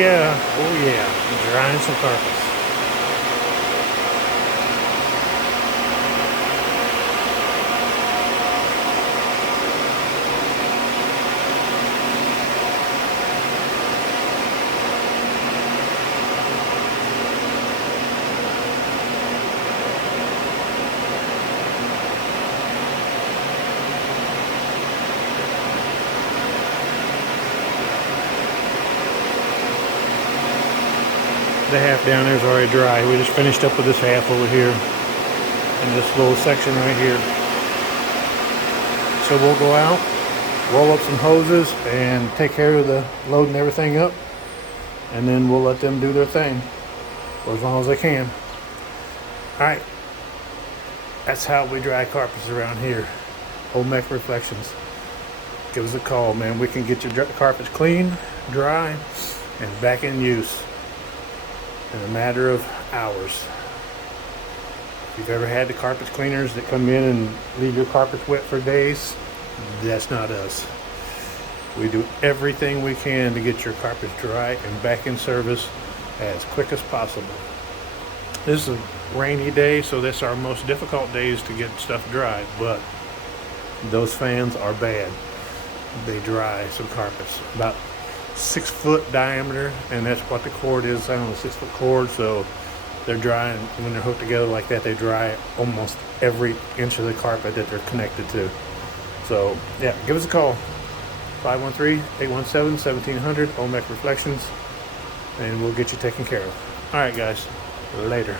oh yeah, drying some carpets. The half down there is already dry. We just finished up with this half over here and this little section right here. So we'll go out, roll up some hoses and take care of the loading everything up, and then we'll let them do their thing for as long as they can. Alright, that's how we dry carpets around here. Olmec Reflections. Give us a call, man. We can get your carpets clean, dry, and back in use in a matter of hours. If you've ever had the carpet cleaners that come in and leave your carpets wet for days, that's not us. We do everything we can to get your carpets dry and back in service as quick as possible. This is a rainy day, so that's our most difficult days to get stuff dry, but those fans are bad. They dry some carpets. About 6 foot diameter, and that's what the cord is on a 6 foot cord, so they're drying. When they're hooked together like that, they dry almost every inch of the carpet that they're connected to. So yeah, give us a call, 513-817-1700, Olmec Reflections, and we'll get you taken care of. All right guys, later.